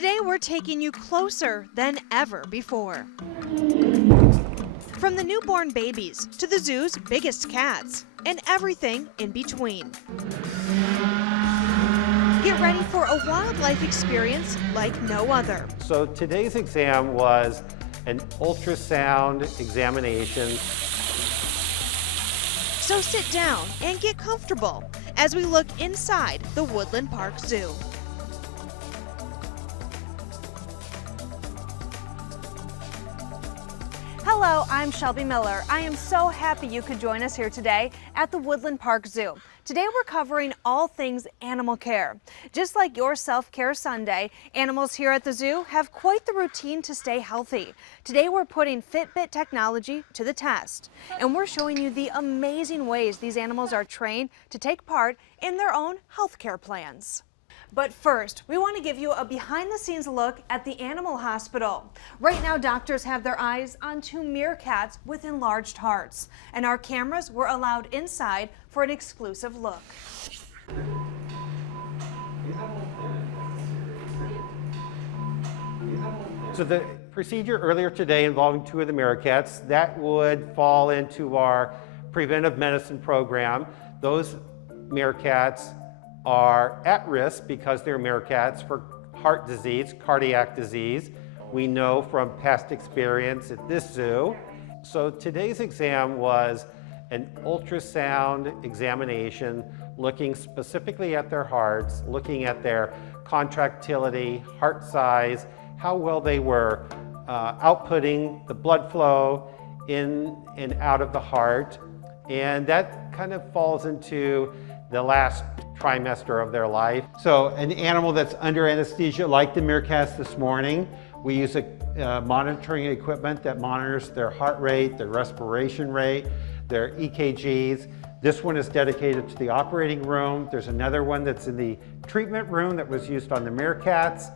Today we're taking you closer than ever before. From the newborn babies to the zoo's biggest cats and everything in between. Get ready for a wildlife experience like no other. So today's exam was an ultrasound examination. So sit down and get comfortable as we look inside the Woodland Park Zoo. Hello, I'm Shelby Miller. I am so happy you could join us here today at the Woodland Park Zoo. Today we're covering all things animal care. Just like your Self-Care Sunday, animals here at the zoo have quite the routine to stay healthy. Today we're putting Fitbit technology to the test, and we're showing you the amazing ways these animals are trained to take part in their own healthcare plans. But first, we want to give you a behind-the-scenes look at the animal hospital. Right now, doctors have their eyes on two meerkats with enlarged hearts, and our cameras were allowed inside for an exclusive look. So the procedure earlier today involving two of the meerkats, that would fall into our preventive medicine program. Those meerkats are at risk because they're meerkats for heart disease, cardiac disease. We know from past experience at this zoo. So today's exam was an ultrasound examination looking specifically at their hearts, looking at their contractility, heart size, how well they were outputting the blood flow in and out of the heart. And that kind of falls into the last trimester of their life. So an animal that's under anesthesia, like the meerkats this morning, we use a monitoring equipment that monitors their heart rate, their respiration rate, their EKGs. This one is dedicated to the operating room. There's another one that's in the treatment room that was used on the meerkats.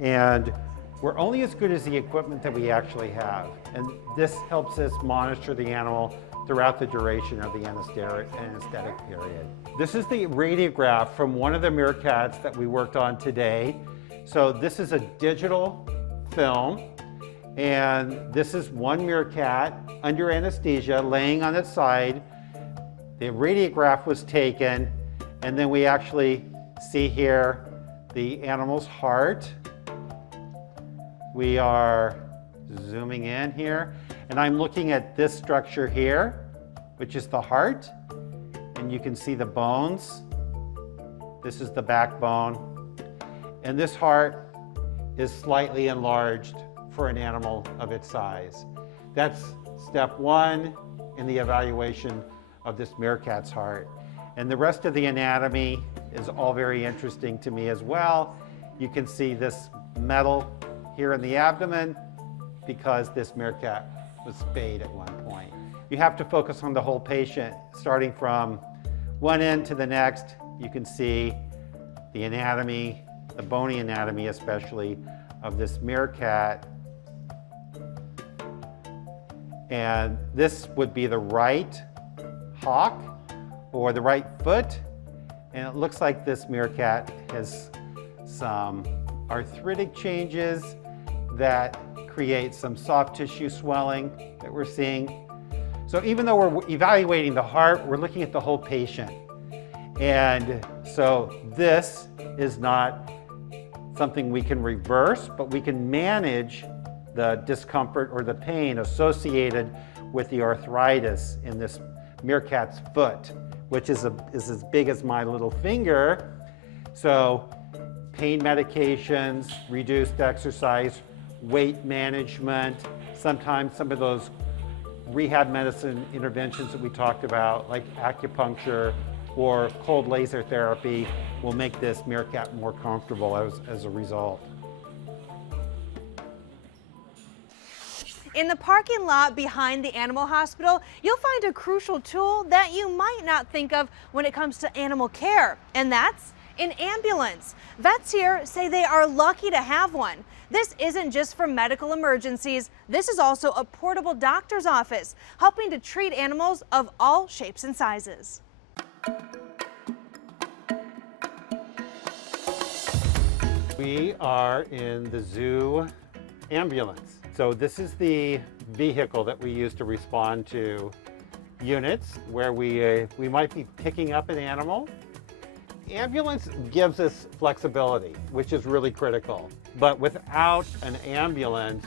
And we're only as good as the equipment that we actually have. And this helps us monitor the animal throughout the duration of the anesthetic period. This is the radiograph from one of the meerkats that we worked on today. So this is a digital film, and this is one meerkat under anesthesia laying on its side. The radiograph was taken, and then we actually see here the animal's heart. We are zooming in here, and I'm looking at this structure here, which is the heart, and you can see the bones. This is the backbone, and this heart is slightly enlarged for an animal of its size. That's step one in the evaluation of this meerkat's heart. And the rest of the anatomy is all very interesting to me as well. You can see this metal here in the abdomen because this meerkat was spayed at one point. You have to focus on the whole patient, starting from one end to the next. You can see the anatomy, the bony anatomy especially, of this meerkat. And this would be the right hock or the right foot. And it looks like this meerkat has some arthritic changes that create some soft tissue swelling that we're seeing. So even though we're evaluating the heart, we're looking at the whole patient. And so this is not something we can reverse, but we can manage the discomfort or the pain associated with the arthritis in this meerkat's foot, which is as big as my little finger. So pain medications, reduced exercise, weight management, sometimes some of those rehab medicine interventions that we talked about, like acupuncture or cold laser therapy, will make this meerkat more comfortable as a result. In the parking lot behind the animal hospital, you'll find a crucial tool that you might not think of when it comes to animal care, and that's an ambulance. Vets here say they are lucky to have one. This isn't just for medical emergencies. This is also a portable doctor's office, helping to treat animals of all shapes and sizes. We are in the zoo ambulance. So this is the vehicle that we use to respond to units where we might be picking up an animal. Ambulance gives us flexibility, which is really critical. But without an ambulance,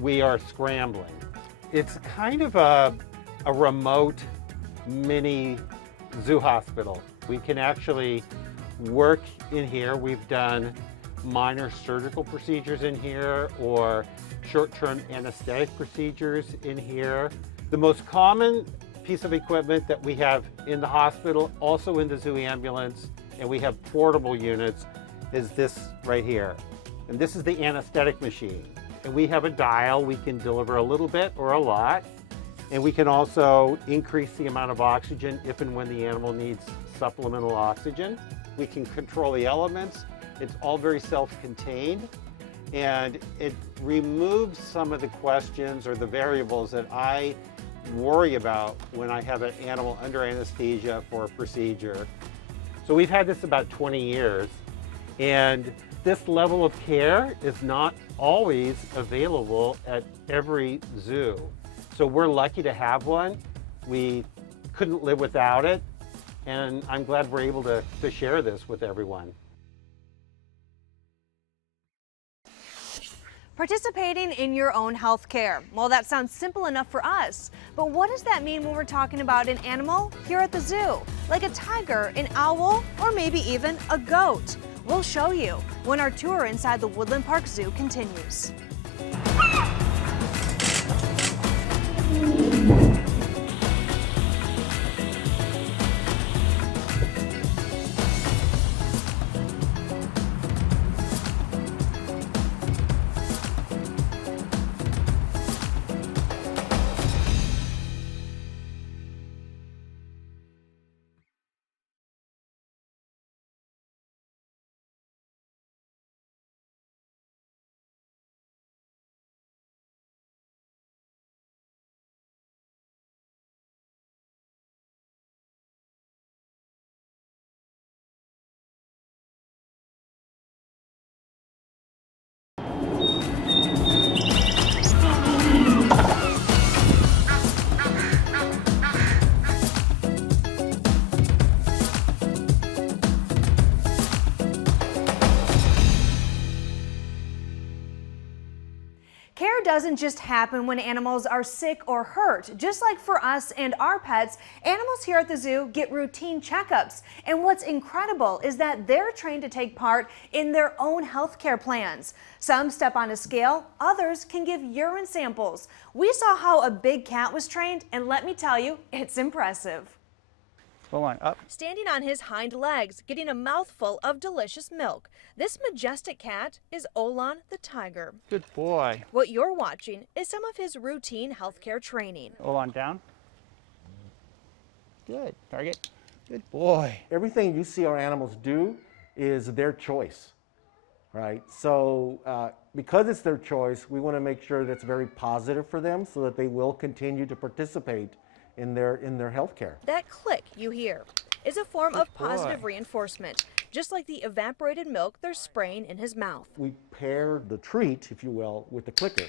we are scrambling. It's kind of a remote mini zoo hospital. We can actually work in here. We've done minor surgical procedures in here or short-term anesthetic procedures in here. The most common piece of equipment that we have in the hospital, also in the zoo ambulance, and we have portable units, is this right here. And this is the anesthetic machine. And we have a dial. We can deliver a little bit or a lot. And we can also increase the amount of oxygen if and when the animal needs supplemental oxygen. We can control the elements. It's all very self-contained, and it removes some of the questions or the variables that I worry about when I have an animal under anesthesia for a procedure. So we've had this about 20 years, and this level of care is not always available at every zoo. So we're lucky to have one. We couldn't live without it, and I'm glad we're able to share this with everyone. Participating in your own health care. Well, that sounds simple enough for us, but what does that mean when we're talking about an animal here at the zoo? Like a tiger, an owl, or maybe even a goat? We'll show you when our tour inside the Woodland Park Zoo continues. Care doesn't just happen when animals are sick or hurt. Just like for us and our pets, animals here at the zoo get routine checkups. And what's incredible is that they're trained to take part in their own health care plans. Some step on a scale, others can give urine samples. We saw how a big cat was trained, and let me tell you, it's impressive. Hold on, up. Standing on his hind legs, getting a mouthful of delicious milk. This majestic cat is Olan the tiger. Good boy. What you're watching is some of his routine healthcare training. Hold on, down. Good. Target. Good boy. Everything you see our animals do is their choice, right? So because it's their choice, we want to make sure that it's very positive for them so that they will continue to participate in their health care. That click you hear is a form of boy. positive reinforcement, just like the evaporated milk they're spraying in his mouth. We pair the treat, if you will, with the clicker.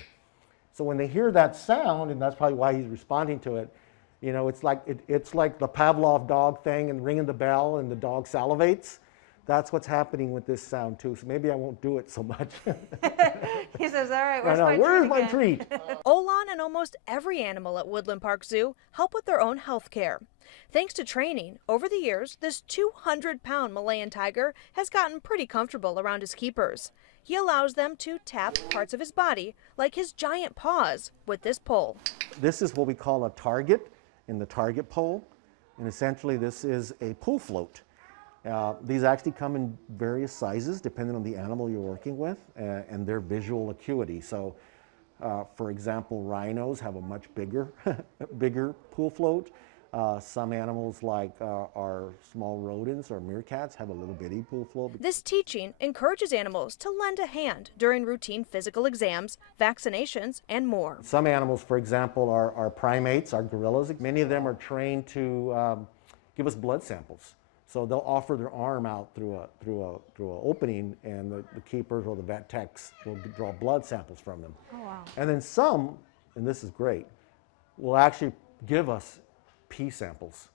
So when they hear that sound, and that's probably why he's responding to it, you know, it's like the Pavlov dog thing and ringing the bell and the dog salivates. That's what's happening with this sound too. So maybe I won't do it so much. He says, all right, Where's my treat? Olan and almost every animal at Woodland Park Zoo help with their own health care. Thanks to training, over the years, this 200-pound Malayan tiger has gotten pretty comfortable around his keepers. He allows them to tap parts of his body, like his giant paws, with this pole. This is what we call a target in the target pole. And essentially this is a pool float. These actually come in various sizes depending on the animal you're working with and their visual acuity. So for example, rhinos have a much bigger, bigger pool float. Some animals like our small rodents or meerkats have a little bitty pool float. This teaching encourages animals to lend a hand during routine physical exams, vaccinations, and more. Some animals, for example, are primates, our gorillas. Many of them are trained to give us blood samples. So they'll offer their arm out through a opening, and the keepers or the vet techs will draw blood samples from them. Oh, wow. And then some, and this is great, will actually give us pee samples.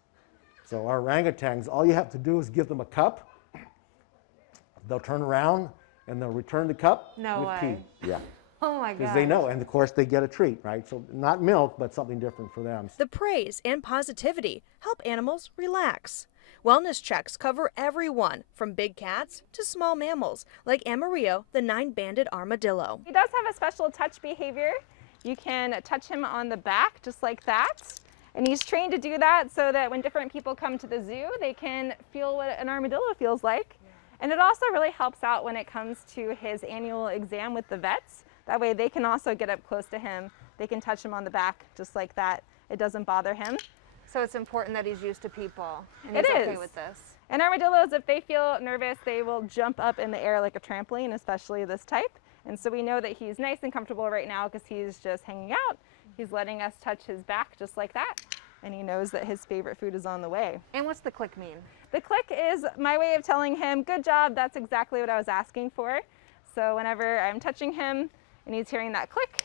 So our orangutans, all you have to do is give them a cup. They'll turn around and they'll return the cup No with way. pee. Yeah. Oh my Because God. they know, and of course they get a treat, right? So not milk, but something different for them. The praise and positivity help animals relax. Wellness checks cover everyone, from big cats to small mammals, like Amarillo, the 9-banded armadillo. He does have a special touch behavior. You can touch him on the back just like that. And he's trained to do that so that when different people come to the zoo, they can feel what an armadillo feels like. And it also really helps out when it comes to his annual exam with the vets. That way they can also get up close to him. They can touch him on the back just like that. It doesn't bother him. So it's important that he's used to people, and It he's okay is. with this. And armadillos, if they feel nervous, they will jump up in the air like a trampoline, especially this type. And so we know that he's nice and comfortable right now because he's just hanging out. He's letting us touch his back just like that. And he knows that his favorite food is on the way. And what's the click mean? The click is my way of telling him, good job, that's exactly what I was asking for. So whenever I'm touching him and he's hearing that click,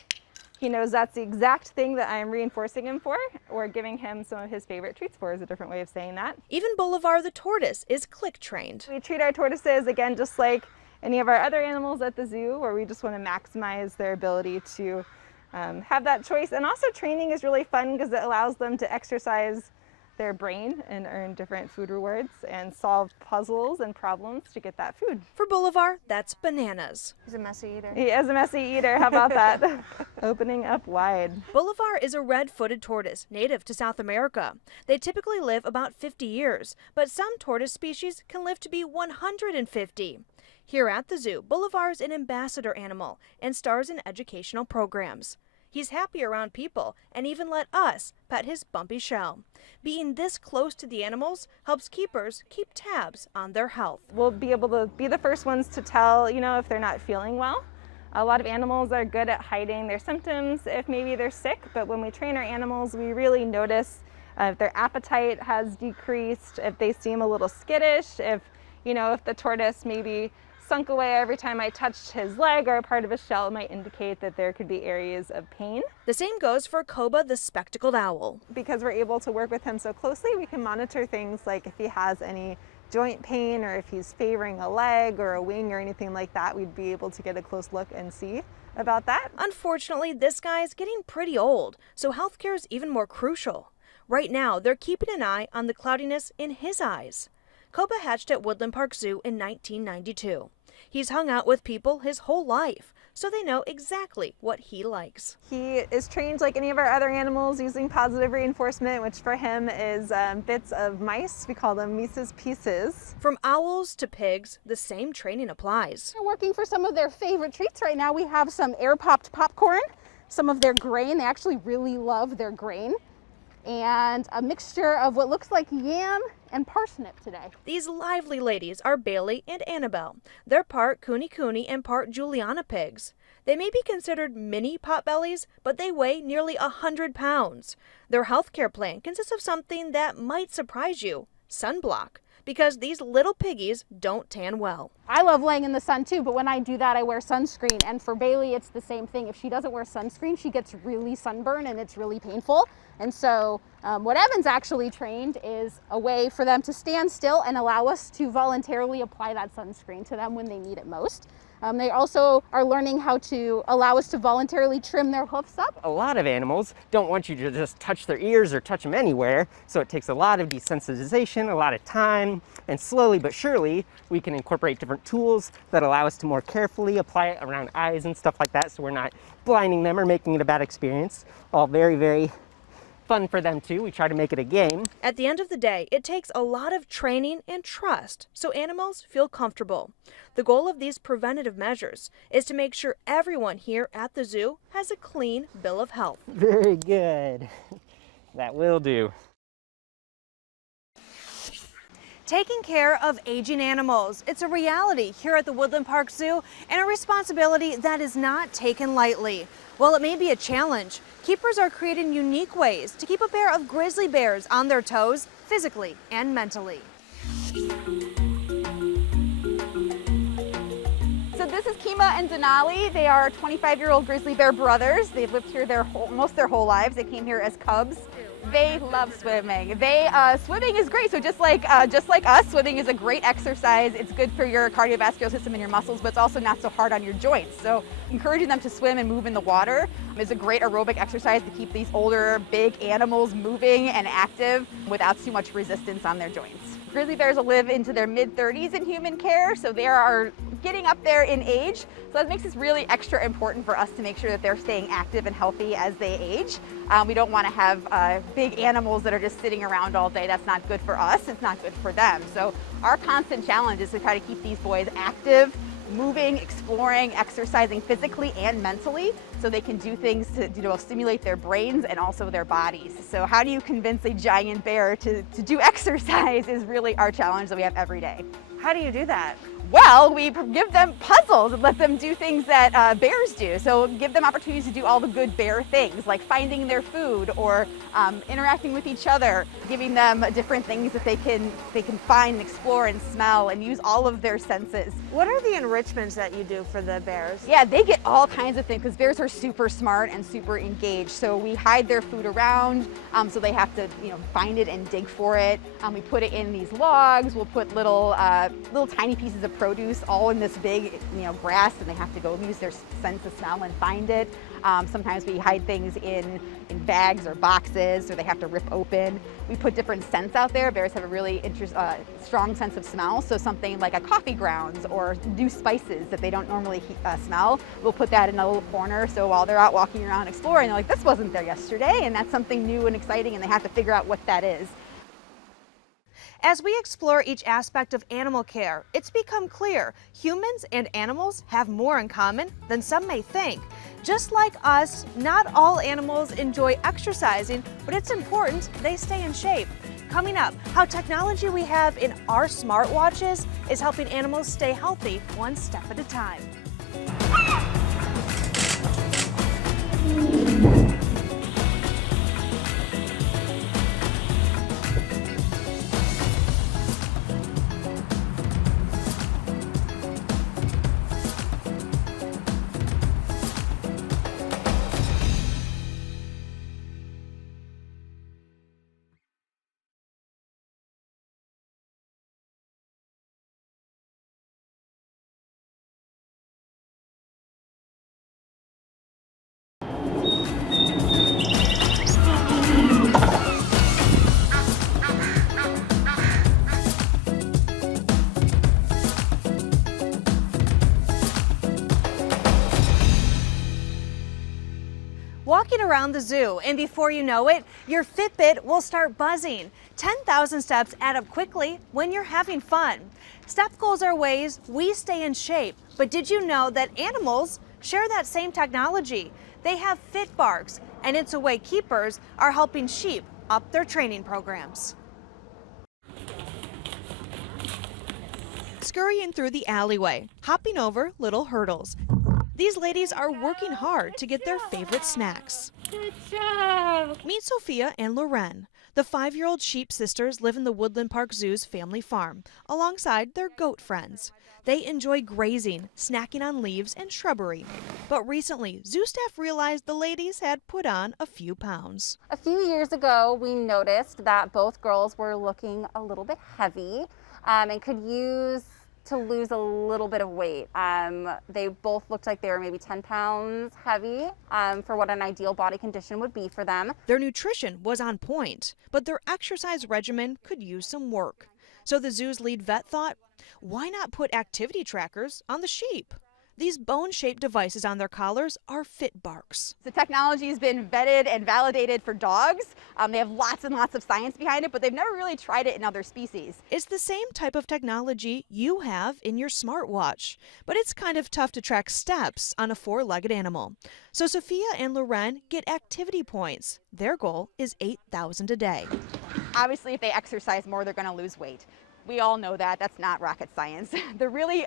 he knows that's the exact thing that I am reinforcing him for, or giving him some of his favorite treats for is a different way of saying that. Even Bolivar the tortoise is click trained. We treat our tortoises, again, just like any of our other animals at the zoo, where we just want to maximize their ability to have that choice. And also training is really fun because it allows them to exercise their brain and earn different food rewards and solve puzzles and problems to get that food. For Bolivar, that's bananas. He's a messy eater. He is a messy eater, how about that? Opening up wide. Bolivar is a red-footed tortoise native to South America. They typically live about 50 years, but some tortoise species can live to be 150. Here at the zoo, Bolivar is an ambassador animal and stars in educational programs. He's happy around people and even let us pet his bumpy shell. Being this close to the animals helps keepers keep tabs on their health. We'll be able to be the first ones to tell, if they're not feeling well. A lot of animals are good at hiding their symptoms if maybe they're sick, but when we train our animals, we really notice if their appetite has decreased, if they seem a little skittish, if the tortoise maybe sunk away every time I touched his leg or a part of his shell, it might indicate that there could be areas of pain. The same goes for Koba the spectacled owl. Because we're able to work with him so closely, we can monitor things like if he has any joint pain or if he's favoring a leg or a wing or anything like that, we'd be able to get a close look and see about that. Unfortunately, this guy's getting pretty old, so healthcare is even more crucial. Right now, they're keeping an eye on the cloudiness in his eyes. Koba hatched at Woodland Park Zoo in 1992. He's hung out with people his whole life, so they know exactly what he likes. He is trained like any of our other animals using positive reinforcement, which for him is bits of mice. We call them Mises pieces. From owls to pigs, the same training applies. We're working for some of their favorite treats right now. We have some air-popped popcorn, some of their grain. They actually really love their grain. And a mixture of what looks like yam and parsnip today. These lively ladies are Bailey and Annabelle. They're part Cooney and part Juliana pigs. They may be considered mini potbellies, but they weigh nearly 100 pounds. Their healthcare plan consists of something that might surprise you: sunblock, because these little piggies don't tan well. I love laying in the sun too, but when I do that, I wear sunscreen. And for Bailey, it's the same thing. If she doesn't wear sunscreen, she gets really sunburned and it's really painful. And so what Evan's actually trained is a way for them to stand still and allow us to voluntarily apply that sunscreen to them when they need it most. They also are learning how to allow us to voluntarily trim their hoofs up. A lot of animals don't want you to just touch their ears or touch them anywhere, so it takes a lot of desensitization, a lot of time, and slowly but surely we can incorporate different tools that allow us to more carefully apply it around eyes and stuff like that, so we're not blinding them or making it a bad experience. All very, very fun for them too. We try to make it a game. At the end of the day, it takes a lot of training and trust so animals feel comfortable. The goal of these preventative measures is to make sure everyone here at the zoo has a clean bill of health. Very good. That will do. Taking care of aging animals. It's a reality here at the Woodland Park Zoo and a responsibility that is not taken lightly. While it may be a challenge, keepers are creating unique ways to keep a pair of grizzly bears on their toes physically and mentally. this is Kima and Denali. They are 25-year-old grizzly bear brothers. They've lived here most their whole lives. They came here as cubs. They love swimming. Swimming is great. So just like us, swimming is a great exercise. It's good for your cardiovascular system and your muscles, but it's also not so hard on your joints. So encouraging them to swim and move in the water is a great aerobic exercise to keep these older, big animals moving and active without too much resistance on their joints. Grizzly bears will live into their mid-30s in human care, so they are getting up there in age. So that makes this really extra important for us to make sure that they're staying active and healthy as they age. We don't want to have big animals that are just sitting around all day. That's not good for us. It's not good for them. So our constant challenge is to try to keep these boys active, moving, exploring, exercising physically and mentally so they can do things to stimulate their brains and also their bodies. So how do you convince a giant bear to do exercise is really our challenge that we have every day. How do you do that? Well, we give them puzzles and let them do things that bears do. So give them opportunities to do all the good bear things, like finding their food or interacting with each other, giving them different things that they can find and explore and smell and use all of their senses. What are the enrichments that you do for the bears? Yeah, they get all kinds of things because bears are super smart and super engaged. So we hide their food around, so they have to find it and dig for it. We put it in these logs. We'll put little tiny pieces of produce all in this big grass, and they have to go use their sense of smell and find it. Sometimes we hide things in bags or boxes, or they have to rip open. We put different scents out there. Bears have a really strong sense of smell, so something like a coffee grounds or new spices that they don't normally smell, we'll put that in a little corner, so while they're out walking around exploring, they're like, this wasn't there yesterday, and that's something new and exciting, and they have to figure out what that is. As we explore each aspect of animal care, it's become clear humans and animals have more in common than some may think. Just like us, not all animals enjoy exercising, but it's important they stay in shape. Coming up, how technology we have in our smartwatches is helping animals stay healthy one step at a time. Walking around the zoo, and before you know it, your Fitbit will start buzzing. 10,000 steps add up quickly when you're having fun. Step goals are ways we stay in shape, but did you know that animals share that same technology? They have fit barks, and it's a way keepers are helping sheep up their training programs. Scurrying through the alleyway, hopping over little hurdles. These ladies are working hard to get their favorite snacks. Good job! Meet Sophia and Loren. The 5-year-old sheep sisters live in the Woodland Park Zoo's family farm, alongside their goat friends. They enjoy grazing, snacking on leaves and shrubbery. But recently, zoo staff realized the ladies had put on a few pounds. A few years ago, we noticed that both girls were looking a little bit heavy and could use to lose a little bit of weight. They both looked like they were maybe 10 pounds heavy for what an ideal body condition would be for them. Their nutrition was on point, but their exercise regimen could use some work. So the zoo's lead vet thought, why not put activity trackers on the sheep? These bone-shaped devices on their collars are fit barks. The technology has been vetted and validated for dogs. They have lots and lots of science behind it, but they've never really tried it in other species. It's the same type of technology you have in your smartwatch, but it's kind of tough to track steps on a 4-legged animal. So Sophia and Loren get activity points. Their goal is 8,000 a day. Obviously, if they exercise more, they're going to lose weight. We all know that. That's not rocket science. The really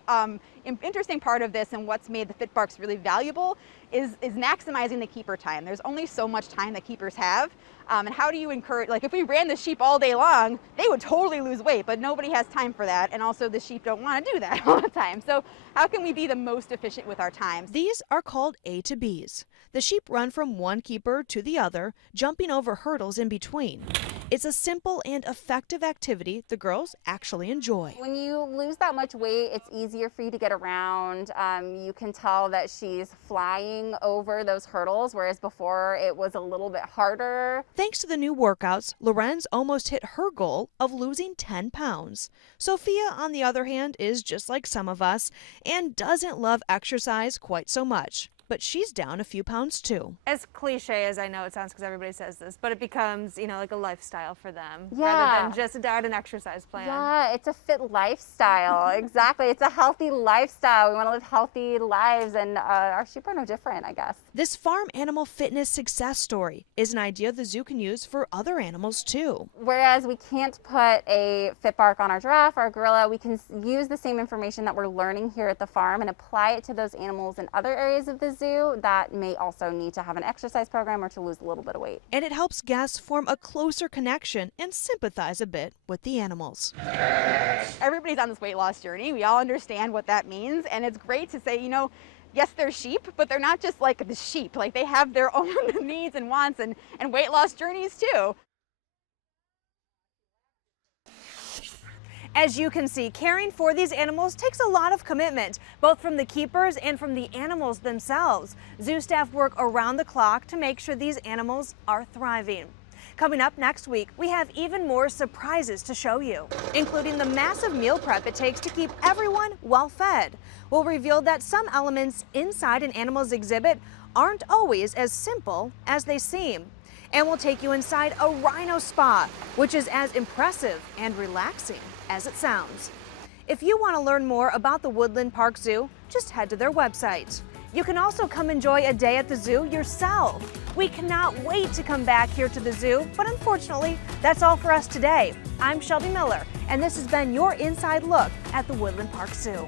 interesting part of this and what's made the FitBarks really valuable is maximizing the keeper time. There's only so much time that keepers have. And how do you encourage, like if we ran the sheep all day long, they would totally lose weight, but nobody has time for that. And also the sheep don't want to do that all the time. So how can we be the most efficient with our time? These are called A to Bs. The sheep run from one keeper to the other, jumping over hurdles in between. It's a simple and effective activity the girls actually enjoy. When you lose that much weight, it's easier for you to get around. You can tell that she's flying over those hurdles, whereas before it was a little bit harder. Thanks to the new workouts, Lorenz almost hit her goal of losing 10 pounds. Sophia, on the other hand, is just like some of us and doesn't love exercise quite so much. But she's down a few pounds too. As cliche as I know it sounds, because everybody says this, but it becomes, like a lifestyle for them Yeah. rather than just a diet and exercise plan. Yeah, it's a fit lifestyle. Exactly. It's a healthy lifestyle. We want to live healthy lives, and our sheep are no different, I guess. This farm animal fitness success story is an idea the zoo can use for other animals too. Whereas we can't put a FitBark on our giraffe or gorilla, we can use the same information that we're learning here at the farm and apply it to those animals in other areas of the zoo that may also need to have an exercise program or to lose a little bit of weight. And it helps guests form a closer connection and sympathize a bit with the animals. Everybody's on this weight loss journey. We all understand what that means. And it's great to say, yes, they're sheep, but they're not just like the sheep. Like they have their own needs and wants and weight loss journeys too. As you can see, caring for these animals takes a lot of commitment, both from the keepers and from the animals themselves. Zoo staff work around the clock to make sure these animals are thriving. Coming up next week, we have even more surprises to show you, including the massive meal prep it takes to keep everyone well fed. We'll reveal that some elements inside an animal's exhibit aren't always as simple as they seem. And we'll take you inside a rhino spa, which is as impressive and relaxing as it sounds. If you want to learn more about the Woodland Park Zoo, just head to their website. You can also come enjoy a day at the zoo yourself. We cannot wait to come back here to the zoo, but unfortunately, that's all for us today. I'm Shelby Miller, and this has been your inside look at the Woodland Park Zoo.